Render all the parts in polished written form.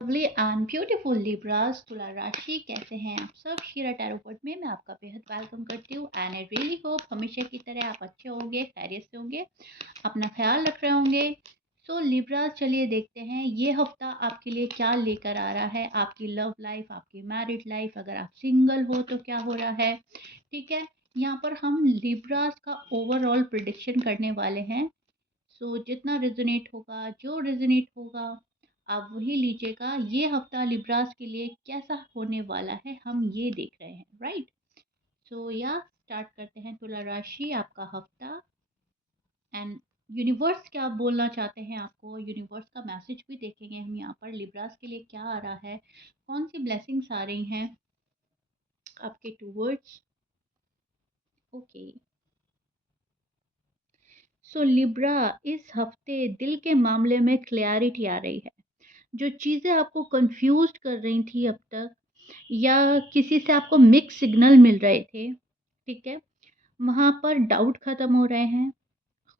Lovely and beautiful Libras तुला राशि कैसे हैं आप सब। शीरा टैरो कार्ड में मैं आपका बेहद वेलकम करती हूँ एंड आई रियली होप हमेशा की तरह आप अच्छे होंगे, खैरियत से होंगे, अपना ख्याल रख रहे होंगे। सो लिब्रास, चलिए देखते हैं ये हफ्ता आपके लिए क्या लेकर आ रहा है। आपकी लव लाइफ, आपकी मैरिड लाइफ, अगर आप सिंगल हो तो क्या हो रहा है। ठीक है, यहाँ पर हम लिब्रास का ओवरऑल प्रिडिक्शन करने वाले हैं। सो जितना रेजोनेट होगा, जो रेजोनेट होगा, आप वही लीजिएगा। ये हफ्ता लिब्रास के लिए कैसा होने वाला है हम ये देख रहे हैं, राइट। सो या स्टार्ट करते हैं तुला राशि आपका हफ्ता एंड यूनिवर्स क्या बोलना चाहते हैं आपको। यूनिवर्स का मैसेज भी देखेंगे हम यहाँ पर लिब्रास के लिए क्या आ रहा है, कौन सी ब्लेसिंग्स आ रही हैं आपके टूवर्ड्स। ओके, सो लिब्रा, इस हफ्ते दिल के मामले में क्लैरिटी आ रही है। जो चीज़ें आपको कंफ्यूज्ड कर रही थी अब तक, या किसी से आपको मिक्स सिग्नल मिल रहे थे, ठीक है, वहाँ पर डाउट खत्म हो रहे हैं।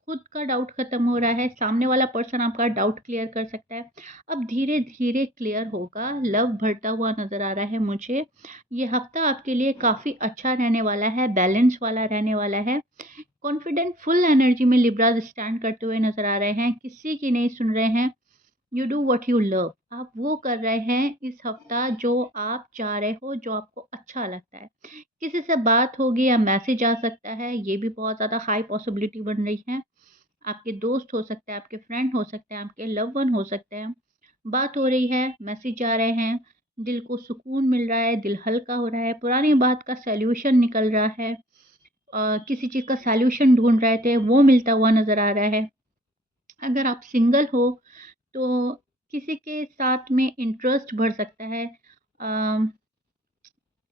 खुद का डाउट खत्म हो रहा है, सामने वाला पर्सन आपका डाउट क्लियर कर सकता है। अब धीरे धीरे क्लियर होगा। लव बढ़ता हुआ नज़र आ रहा है मुझे। ये हफ्ता आपके लिए काफ़ी अच्छा रहने वाला है, बैलेंस वाला रहने वाला है। कॉन्फिडेंट फुल एनर्जी में लिब्राज स्टैंड करते हुए नज़र आ रहे हैं, किसी की नहीं सुन रहे हैं। You do what you love, आप वो कर रहे हैं इस हफ्ता जो आप चाह रहे हो, जो आपको अच्छा लगता है। किसी से बात होगी या मैसेज आ सकता है, ये भी बहुत ज़्यादा हाई पॉसिबिलिटी बन रही है। आपके दोस्त हो सकते हैं, आपके फ्रेंड हो सकते हैं, आपके लव वन हो सकते हैं। बात हो रही है, मैसेज आ रहे हैं, दिल को सुकून मिल रहा है, दिल हल्का हो रहा है, पुरानी बात का सल्यूशन निकल रहा है। किसी चीज़ का सल्यूशन ढूंढ रहे थे, वो मिलता हुआ नज़र आ रहा है। अगर आप सिंगल हो तो किसी के साथ में इंटरेस्ट बढ़ सकता है।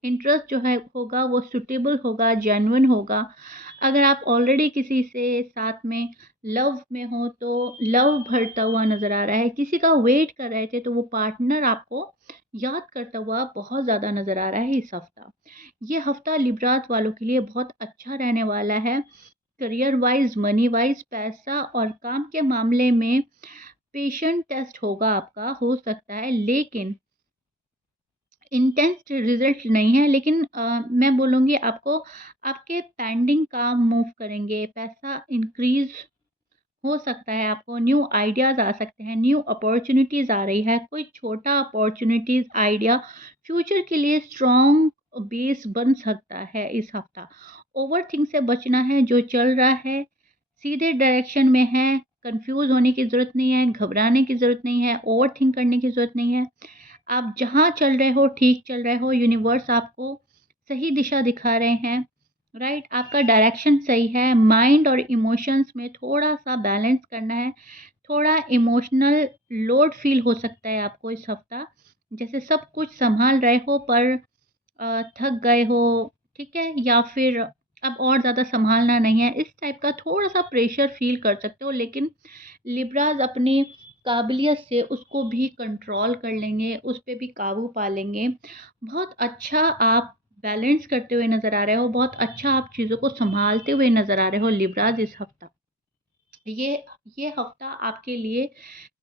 इंटरेस्ट जो है होगा वो सूटेबल होगा, जेन्युइन होगा। अगर आप ऑलरेडी किसी से साथ में लव में हो तो लव बढ़ता हुआ नज़र आ रहा है। किसी का वेट कर रहे थे तो वो पार्टनर आपको याद करता हुआ बहुत ज़्यादा नज़र आ रहा है इस हफ्ता। ये हफ्ता लिब्रात वालों के लिए बहुत अच्छा रहने वाला है। करियर वाइज, मनी वाइज, पैसा और काम के मामले में पेशेंट टेस्ट होगा आपका, हो सकता है, लेकिन इंटेंस रिजल्ट नहीं है। लेकिन मैं बोलूँगी आपको, आपके पेंडिंग काम मूव करेंगे, पैसा इंक्रीज हो सकता है, आपको न्यू आइडियाज़ आ सकते हैं, न्यू अपॉर्चुनिटीज़ आ रही है। कोई छोटा अपॉर्चुनिटीज़ आइडिया फ्यूचर के लिए स्ट्रॉन्ग बेस बन सकता है इस हफ्ता। ओवरथिंक से बचना है, जो चल रहा है सीधे डायरेक्शन में है। कंफ्यूज होने की ज़रूरत नहीं है, घबराने की ज़रूरत नहीं है, ओवरथिंक करने की ज़रूरत नहीं है। आप जहाँ चल रहे हो ठीक चल रहे हो, यूनिवर्स आपको सही दिशा दिखा रहे हैं, राइट। आपका डायरेक्शन सही है। माइंड और इमोशंस में थोड़ा सा बैलेंस करना है। थोड़ा इमोशनल लोड फील हो सकता है आपको इस हफ्ता, जैसे सब कुछ संभाल रहे हो पर थक गए हो, ठीक है, या फिर अब और ज़्यादा संभालना नहीं है, इस टाइप का थोड़ा सा प्रेशर फील कर सकते हो। लेकिन लिब्राज अपनी काबिलियत से उसको भी कंट्रोल कर लेंगे, उस पे भी काबू पा लेंगे। बहुत अच्छा आप बैलेंस करते हुए नज़र आ रहे हो, बहुत अच्छा आप चीज़ों को सँभालते हुए नज़र आ रहे हो लिब्राज इस हफ़्ता। ये ये हफ़्ता आपके लिए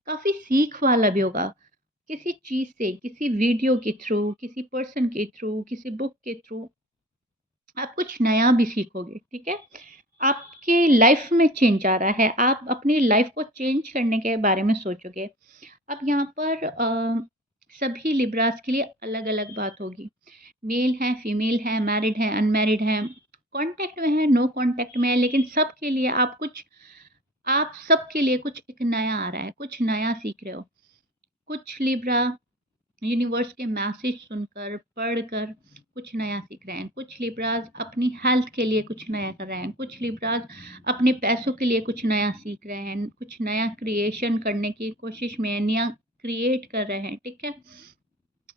काफ़ी सीख वाला भी होगा। किसी चीज़ से, किसी वीडियो के थ्रू, किसी पर्सन के थ्रू, किसी बुक के थ्रू आप कुछ नया भी सीखोगे, ठीक है? आपकी लाइफ़ में चेंज आ रहा है, आप अपनी लाइफ़ को चेंज करने के बारे में सोचोगे। अब यहाँ पर सभी लिब्रास के लिए अलग-अलग बात होगी। मेल हैं, फीमेल हैं, मैरिड हैं, अनमैरिड हैं, कॉन्टैक्ट में हैं, नो कॉन्टैक्ट में हैं, लेकिन सबके लिए आप सबके लिए कुछ एक नया आ रहा है, कुछ नया सीख रहे हो। कुछ लिब्रा यूनिवर्स के मैसेज सुनकर, पढ़कर कुछ नया सीख रहे हैं। कुछ लिब्राज अपनी हेल्थ के लिए कुछ नया कर रहे हैं। कुछ लिब्राज अपने पैसों के लिए कुछ नया सीख रहे हैं। कुछ नया क्रिएशन करने की कोशिश में हैं, नया क्रिएट कर रहे हैं, ठीक है?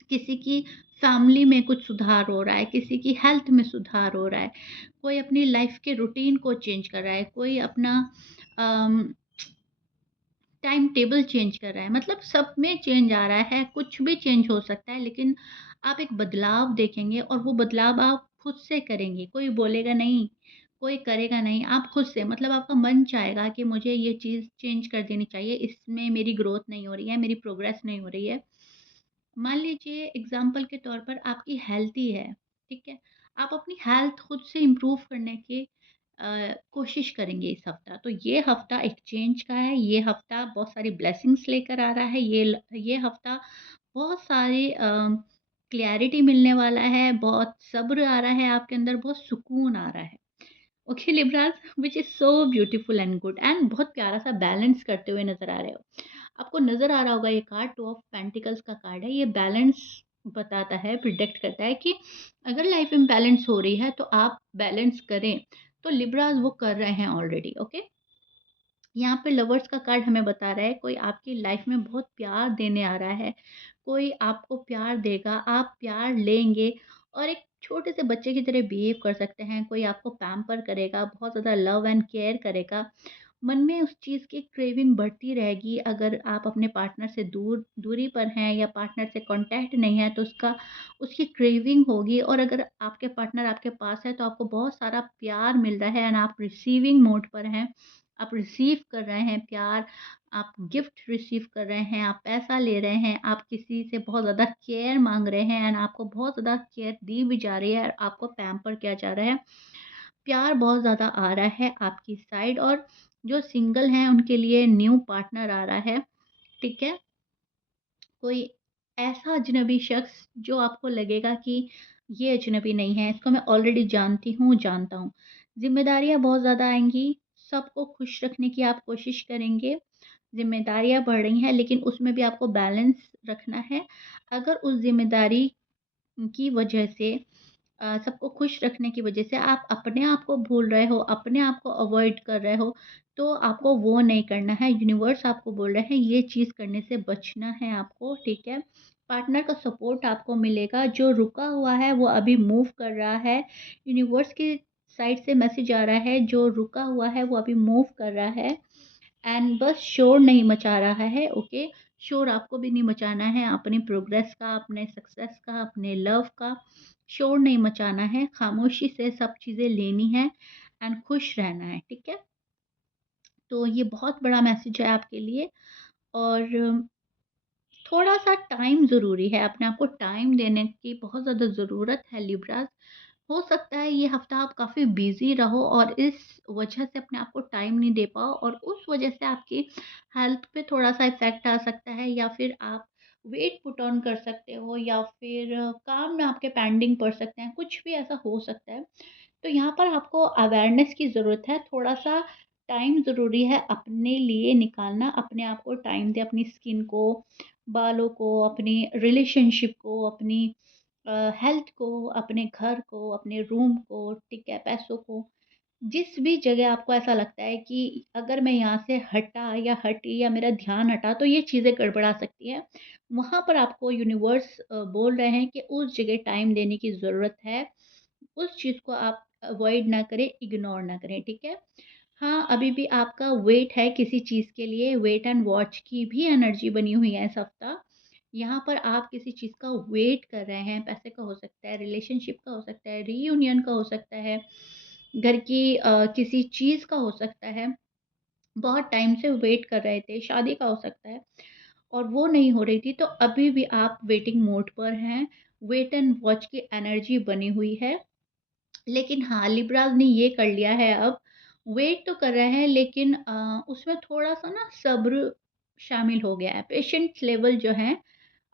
किसी की फैमिली में कुछ सुधार हो रहा है, किसी की हेल्थ में सुधार हो रहा है, कोई अपनी लाइफ के रूटीन को चेंज कर रहा है, कोई अपना अम, टाइम टेबल चेंज कर रहा है। मतलब सब में चेंज आ रहा है, कुछ भी चेंज हो सकता है, लेकिन आप एक बदलाव देखेंगे और वो बदलाव आप खुद से करेंगे। कोई बोलेगा नहीं, कोई करेगा नहीं, आप खुद से, मतलब आपका मन चाहेगा कि मुझे ये चीज़ चेंज कर देनी चाहिए, इसमें मेरी ग्रोथ नहीं हो रही है, मेरी प्रोग्रेस नहीं हो रही है। मान लीजिए एग्ज़ाम्पल के तौर पर आपकी हेल्थ ही है, ठीक है? आप अपनी हेल्थ खुद से इम्प्रूव करने की कोशिश करेंगे इस हफ़्ता। तो ये हफ़्ता एक चेंज का है, ये हफ़्ता बहुत सारी ब्लेसिंग्स लेकर आ रहा है, ये हफ़्ता बहुत सारी क्लैरिटी मिलने वाला है, बहुत सब्र आ रहा है आपके अंदर, बहुत सुकून आ रहा है। Okay Libras, which is so beautiful and good and बहुत प्यारा-सा बैलेंस करते हुए नज़र आ रहे हो। आपको नज़र आ रहा होगा ये कार्ड टू ऑफ पेंटिकल्स का कार्ड है। ये बैलेंस बताता है, प्रिडिक्ट करता है कि अगर लाइफ इम्बैलेंस हो रही है तो आप बैलेंस करें। तो लिब्रास वो कर रहे हैं ऑलरेडी, ओके? यहाँ पे लवर्स का कार्ड हमें बता रहा है कोई आपकी लाइफ में बहुत प्यार देने आ रहा है, कोई आपको प्यार देगा, आप प्यार लेंगे और एक छोटे से बच्चे की तरह बिहेव कर सकते हैं, कोई आपको पैम्पर करेगा, बहुत ज़्यादा लव एंड केयर करेगा। मन में उस चीज़ की क्रेविंग बढ़ती रहेगी अगर आप अपने पार्टनर से दूरी पर हैं या पार्टनर से कॉन्टैक्ट नहीं है तो उसकी क्रेविंग होगी और अगर आपके पार्टनर आपके पास है तो आपको बहुत सारा प्यार मिल रहा है एंड आप रिसीविंग मोड पर हैं। आप रिसीव कर रहे हैं प्यार, आप गिफ्ट रिसीव कर रहे हैं, आप पैसा ले रहे हैं, आप किसी से बहुत ज़्यादा केयर माँग रहे हैं एंड आपको बहुत ज़्यादा केयर दी भी जा रही है और आपको पैम्पर किया जा रहा है। प्यार बहुत ज़्यादा आ रहा है आपकी साइड और जो सिंगल हैं उनके लिए न्यू पार्टनर आ रहा है, ठीक है? कोई ऐसा अजनबी शख्स जो आपको लगेगा कि ये अजनबी नहीं है, इसको मैं ऑलरेडी जानती हूँ, जानता हूँ। ज़िम्मेदारियाँ बहुत ज़्यादा आएँगी, सबको खुश रखने की आप कोशिश करेंगे। ज़िम्मेदारियाँ बढ़ रही हैं लेकिन उसमें भी आपको बैलेंस रखना है। अगर उस ज़िम्मेदारी की वजह से सबको खुश रखने की वजह से आप अपने आप को भूल रहे हो, अपने आप को अवॉइड कर रहे हो, तो आपको वो नहीं करना है। यूनिवर्स आपको बोल रहे हैं ये चीज़ करने से बचना है आपको, ठीक है? पार्टनर का सपोर्ट आपको मिलेगा, जो रुका हुआ है वो अभी मूव कर रहा है। यूनिवर्स की साइड से मैसेज आ रहा है जो रुका हुआ है वो अभी मूव कर रहा है। एंड बस शोर नहीं मचा रहा है, ओके? शोर आपको भी नहीं मचाना है अपनी प्रोग्रेस का, अपने सक्सेस का, अपने लव का। शोर नहीं मचाना है, खामोशी से सब चीज़ें लेनी है एंड खुश रहना है, ठीक है? तो ये बहुत बड़ा मैसेज है आपके लिए और थोड़ा-सा टाइम ज़रूरी है, अपने आप को टाइम देने की बहुत ज़्यादा ज़रूरत है लिब्रास। हो सकता है ये हफ़्ता आप काफ़ी बिज़ी रहो और इस वजह से अपने आप को टाइम नहीं दे पाओ और उस वजह से आपकी हेल्थ पे थोड़ा-सा इफ़ेक्ट आ सकता है या फिर आप वेट पुट ऑन कर सकते हो या फिर काम में आपके पेंडिंग पड़ सकते हैं, कुछ भी ऐसा हो सकता है। तो यहाँ पर आपको अवेयरनेस की ज़रूरत है, थोड़ा-सा टाइम ज़रूरी है अपने लिए निकालना, अपने आप को टाइम दें, अपनी स्किन को, बालों को, अपनी रिलेशनशिप को, अपनी हेल्थ को, अपने घर को, अपने रूम को, ठीक है, पैसों को। जिस भी जगह आपको ऐसा लगता है कि अगर मैं यहाँ से हटा या हटी या मेरा ध्यान हटा तो ये चीज़ें गड़बड़ा सकती हैं, वहाँ पर आपको यूनिवर्स बोल रहे हैं कि उस जगह टाइम देने की ज़रूरत है। उस चीज़ को आप अवॉइड ना करें, इग्नोर ना करें, ठीक है? हाँ, अभी भी आपका वेट है किसी चीज़ के लिए, वेट एंड वॉच की भी एनर्जी बनी हुई है इस हफ़्ता। यहाँ पर आप किसी चीज़ का वेट कर रहे हैं, पैसे का हो सकता है, रिलेशनशिप का हो सकता है, रीयूनियन का हो सकता है, घर की किसी चीज़ का हो सकता है। बहुत टाइम से वेट कर रहे थे, शादी का हो सकता है और वो नहीं हो रही थी, तो अभी भी आप वेटिंग मोड पर हैं। वेट एंड वॉच की एनर्जी बनी हुई है। लेकिन हाँ, लिब्रास ने ये कर लिया है अब, वेट तो कर रहे हैं लेकिन उसमें थोड़ा-सा ना सब्र शामिल हो गया है। पेशेंस लेवल जो है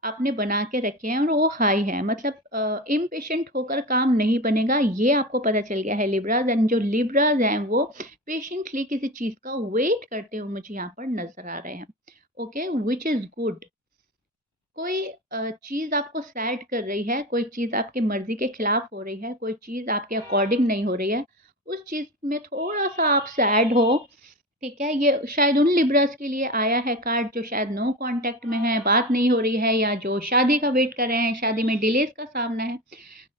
आपने बना के रखे हैं और वो हाई है। मतलब इम्पेशेंट होकर काम नहीं बनेगा, ये आपको पता चल गया है लिब्रास एंड जो लिब्रास हैं वो पेशेंटली किसी चीज़ का वेट करते हुए मुझे यहाँ पर नज़र आ रहे हैं। Okay, which is good. कोई चीज़ आपको सैड कर रही है, कोई चीज़ आपकी मर्ज़ी के खिलाफ हो रही है, कोई चीज़ आपके अकॉर्डिंग नहीं हो रही है, उस चीज़ में थोड़ा-सा आप सैड हो, ठीक है? ये शायद उन लिब्रास के लिए आया है कार्ड जो शायद नो कॉन्टैक्ट में हैं, बात नहीं हो रही है या जो शादी का वेट कर रहे हैं, शादी में डिलेज़ का सामना है।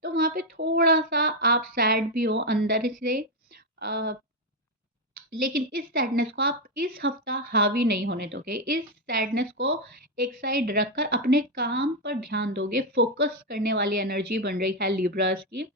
तो वहाँ पे थोड़ा-सा आप सैड भी हो अंदर से अ, लेकिन इस सैडनेस को आप इस हफ्ता हावी नहीं होने दोगे। इस सैडनेस को एक साइड रखकर अपने काम पर ध्यान दोगे, फ़ोकस करने वाली एनर्जी बन रही है लिब्रास की।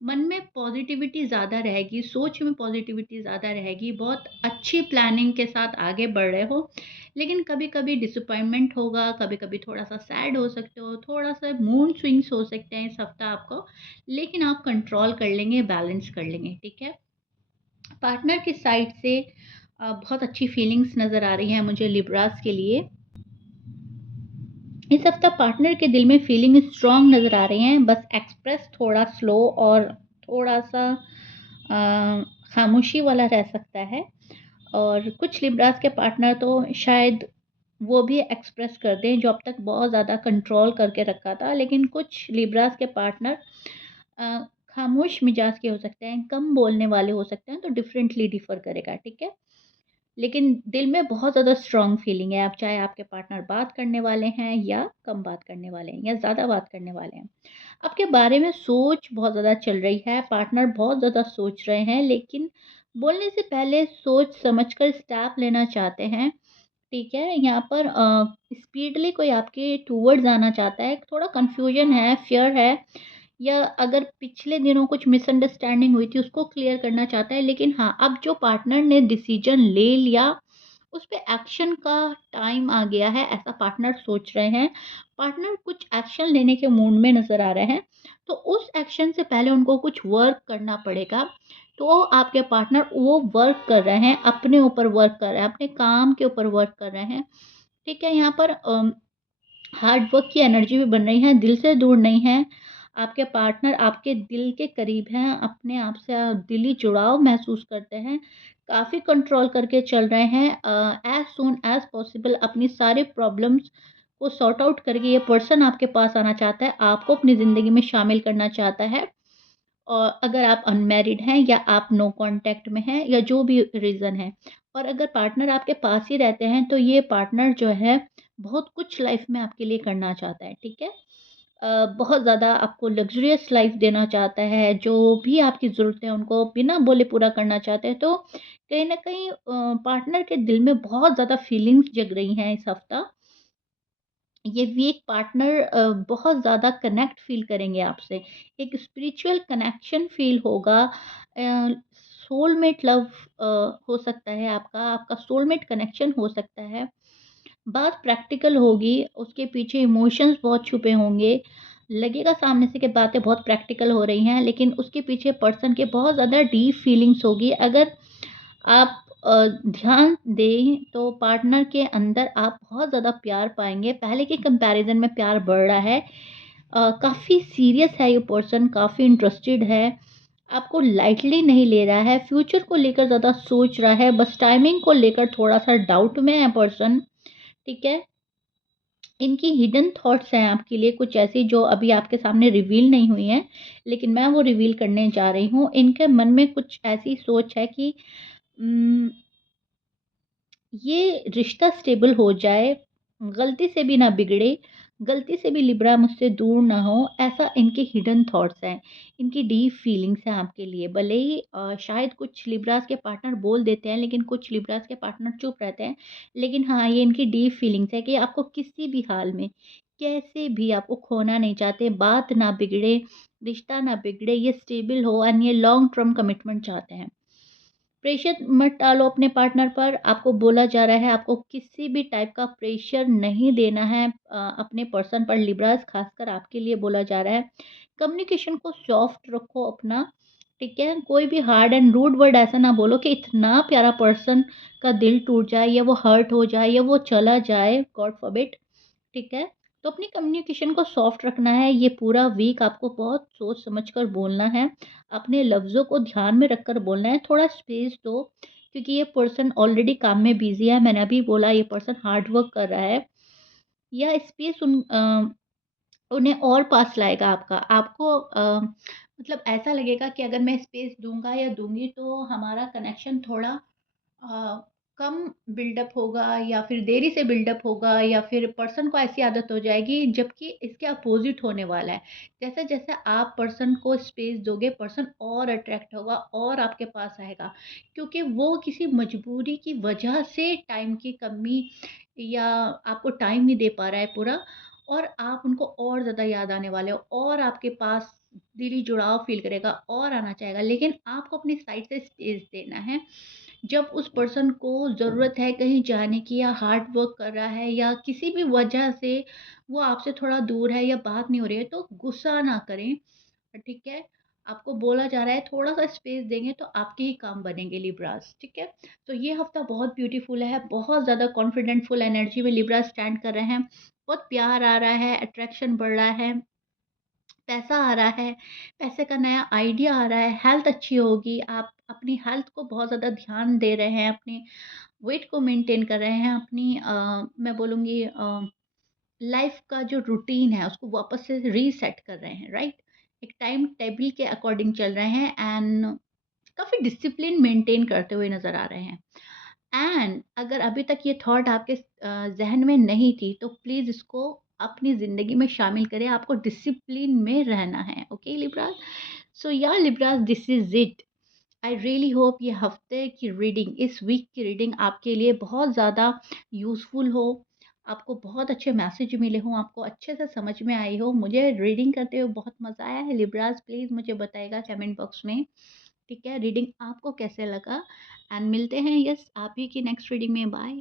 मन में पॉज़िटिविटी ज़्यादा रहेगी, सोच में पॉज़िटिविटी ज़्यादा रहेगी, बहुत अच्छी प्लानिंग के साथ आगे बढ़ रहे हो। लेकिन कभी-कभी डिसअपॉइंटमेंट होगा, कभी-कभी थोड़ा-सा सैड हो सकते हो, थोड़ा-सा मूड स्विंग्स हो सकते हैं इस हफ्ता आपको, लेकिन आप कंट्रोल कर लेंगे, बैलेंस कर लेंगे, ठीक है? पार्टनर की साइड से बहुत अच्छी फीलिंग्स नज़र आ रही हैं मुझे लिब्रास के लिए। इस हफ्ता पार्टनर के दिल में फीलिंग स्ट्रॉन्ग नज़र आ रही हैं, बस एक्सप्रेस थोड़ा स्लो और थोड़ा-सा खामोशी वाला रह सकता है। और कुछ लिब्रास के पार्टनर तो शायद वो भी एक्सप्रेस कर दें जो अब तक बहुत ज़्यादा कंट्रोल करके रखा था, लेकिन कुछ लिब्रास के पार्टनर खामोश मिजाज के हो सकते हैं, कम बोलने वाले हो सकते हैं, तो डिफरेंटली डिफ़र करेगा, ठीक है? लेकिन दिल में बहुत ज़्यादा स्ट्रॉन्ग फीलिंग है, आप चाहे आपके पार्टनर बात करने वाले हैं या कम बात करने वाले हैं या ज़्यादा बात करने वाले हैं। आपके बारे में सोच बहुत ज़्यादा चल रही है, पार्टनर बहुत ज़्यादा सोच रहे हैं, लेकिन बोलने से पहले सोच समझकर स्टेप लेना चाहते हैं, ठीक है? यहाँ पर स्पीडली कोई आपके टुवर्ड्स आना चाहता है, थोड़ा कन्फ्यूजन है, फ़ियर है, या अगर पिछले दिनों कुछ मिसअंडरस्टैंडिंग हुई थी उसको क्लियर करना चाहता है, लेकिन हाँ, अब जो पार्टनर ने डिसीजन ले लिया उस पे एक्शन का टाइम आ गया है, ऐसा पार्टनर सोच रहे हैं। पार्टनर कुछ एक्शन लेने के मूड में नज़र आ रहे हैं, तो उस एक्शन से पहले उनको कुछ वर्क करना पड़ेगा। तो आपके पार्टनर वो वर्क कर रहे हैं, अपने ऊपर वर्क कर रहे हैं, अपने काम के ऊपर वर्क कर रहे हैं, ठीक है? यहाँ पर हार्ड वर्क की एनर्जी भी बन रही है, दिल से दूर नहीं है। आपके पार्टनर आपके दिल के करीब हैं, अपने आप से दिली जुड़ाव महसूस करते हैं, काफ़ी कंट्रोल करके चल रहे हैं। एज़ सून एज़ पॉसिबल अपनी सारी प्रॉब्लम्स को सॉर्ट आउट करके ये पर्सन आपके पास आना चाहता है, आपको अपनी ज़िंदगी में शामिल करना चाहता है। और अगर आप अनमैरिड हैं या आप नो कॉन्टैक्ट में हैं या जो भी रीज़न है, और अगर पार्टनर आपके पास ही रहते हैं तो ये पार्टनर जो है बहुत कुछ लाइफ में आपके लिए करना चाहता है, ठीक है? बहुत ज़्यादा आपको लग्ज़रियस लाइफ देना चाहता है, जो भी आपकी ज़रूरतें हैं उनको बिना बोले पूरा करना चाहते हैं। तो कहीं न कहीं पार्टनर के दिल में बहुत ज़्यादा फीलिंग्स जग रही हैं इस हफ़्ता। ये वीक पार्टनर बहुत ज़्यादा कनेक्ट फ़ील करेंगे आपसे। एक स्पिरिचुअल कनेक्शन फ़ील होगा। सोलमेट लव हो सकता है आपका, आपका सोलमेट कनेक्शन हो सकता है। बात प्रैक्टिकल होगी, उसके पीछे इमोशंस बहुत छुपे होंगे। लगेगा सामने से कि बातें बहुत प्रैक्टिकल हो रही हैं, लेकिन उसके पीछे पर्सन के बहुत ज़्यादा डीप फीलिंग्स होगी। अगर आप ध्यान दें तो पार्टनर के अंदर आप बहुत ज़्यादा प्यार पाएँगे, पहले के कंपैरिज़न में प्यार बढ़ रहा है। काफ़ी सीरियस है ये पर्सन, काफ़ी इंटरेस्टेड है, आपको लाइटली नहीं ले रहा है, फ्यूचर को लेकर ज़्यादा सोच रहा है, बस टाइमिंग को लेकर थोड़ा-सा डाउट में है पर्सन, ठीक है? इनकी हिडन थॉट्स हैं आपके लिए कुछ ऐसी जो अभी आपके सामने रिवील नहीं हुई हैं, लेकिन मैं वो रिवील करने जा रही हूँ। इनके मन में कुछ ऐसी सोच है कि उम ये रिश्ता स्टेबल हो जाए, गलती से भी ना बिगड़े, गलती से भी लिब्रा मुझसे दूर ना हो, ऐसा इनके हिडन थॉट्स हैं। इनकी डीप फीलिंग्स हैं आपके लिए। भले ही शायद कुछ लिब्रास के पार्टनर बोल देते हैं, लेकिन कुछ लिब्रास के पार्टनर चुप रहते हैं। लेकिन हाँ, ये इनकी डीप फीलिंग्स है कि आपको किसी भी हाल में, कैसे भी आपको खोना नहीं चाहते, बात ना बिगड़े, रिश्ता ना बिगड़े, ये स्टेबल हो एंड ये लॉन्ग टर्म कमिटमेंट चाहते हैं। प्रेशर मत डालो अपने पार्टनर पर, आपको बोला जा रहा है आपको किसी भी टाइप का प्रेशर नहीं देना है अपने पर्सन पर, लिब्रास खासकर आपके लिए बोला जा रहा है। कम्युनिकेशन को सॉफ्ट रखो अपना, ठीक है? कोई भी हार्ड एंड रूड वर्ड ऐसा ना बोलो कि इतना प्यारा पर्सन का दिल टूट जाए या वो हर्ट हो जाए या वो चला जाए, गॉड फॉरबिड, ठीक है? तो अपनी कम्युनिकेशन को सॉफ्ट रखना है, ये पूरा वीक आपको बहुत सोच समझ कर बोलना है, अपने लफ्ज़ों को ध्यान में रखकर बोलना है, थोड़ा स्पेस दो, क्योंकि ये पर्सन ऑलरेडी काम में बिज़ी है, मैंने अभी बोला ये पर्सन हार्ड वर्क कर रहा है, या स्पेस उन्हें और पास लाएगा आपका। आपको मतलब ऐसा लगेगा कि अगर मैं स्पेस दूँगा या दूँगी तो हमारा कनेक्शन थोड़ा अ, कम बिल्डअप होगा या फिर देरी से बिल्डअप होगा या फिर पर्सन को ऐसी आदत हो जाएगी, जबकि इसके अपोज़िट होने वाला है। जैसे-जैसे आप पर्सन को स्पेस दोगे, पर्सन और अट्रैक्ट होगा और आपके पास आएगा, क्योंकि वो किसी मजबूरी की वजह से टाइम की कमी या आपको टाइम नहीं दे पा रहा है पूरा, और आप उनको और ज़्यादा याद आने वाले हो और आपके पास दिली जुड़ाव फ़ील करेगा और आना चाहेगा। लेकिन आपको अपनी साइड से स्पेस देना है। जब उस पर्सन को ज़रूरत है कहीं जाने की या हार्ड वर्क कर रहा है या किसी भी वजह से वो आपसे थोड़ा दूर है या बात नहीं हो रही है, तो गुस्सा ना करें, ठीक है? आपको बोला जा रहा है थोड़ा-सा स्पेस देंगे तो आपके ही काम बनेंगे लिब्रास, ठीक है? तो ये हफ्ता बहुत ब्यूटीफुल है, बहुत ज़्यादा कॉन्फिडेंटफुल एनर्जी में लिब्रा स्टैंड कर रहे हैं, बहुत प्यार आ रहा है, अट्रैक्शन बढ़ रहा है, पैसा आ रहा है, पैसे का नया आइडिया आ रहा है, हेल्थ अच्छी होगी, आप अपनी हेल्थ को बहुत ज़्यादा ध्यान दे रहे हैं, अपनी वेट को मेंटेन कर रहे हैं, अपनी मैं बोलूँगी लाइफ का जो रूटीन है उसको वापस से रीसेट कर रहे हैं, राइट? एक टाइम टेबल के अकॉर्डिंग चल रहे हैं एंड काफ़ी डिसिप्लिन मेंटेन करते हुए नज़र आ रहे हैं। एंड अगर अभी तक ये थॉट आपके ज़हन में नहीं थी तो प्लीज़ इसको अपनी ज़िंदगी में शामिल करें, आपको डिसिप्लिन में रहना है, okay Libras? So yeah Libras, this is it. I really hope ये हफ्ते की रीडिंग, इस वीक की रीडिंग आपके लिए बहुत ज़्यादा यूज़फुल हो, आपको बहुत अच्छे मैसेज मिले हों, आपको अच्छे से समझ में आई हो। मुझे रीडिंग करते हुए बहुत मज़ा आया है लिब्रास, प्लीज़ मुझे बताइएगा कमेंट बॉक्स में, ठीक है? रीडिंग आपको कैसे लगा? एंड मिलते हैं यस आप ही की नेक्स्ट रीडिंग में, बाय।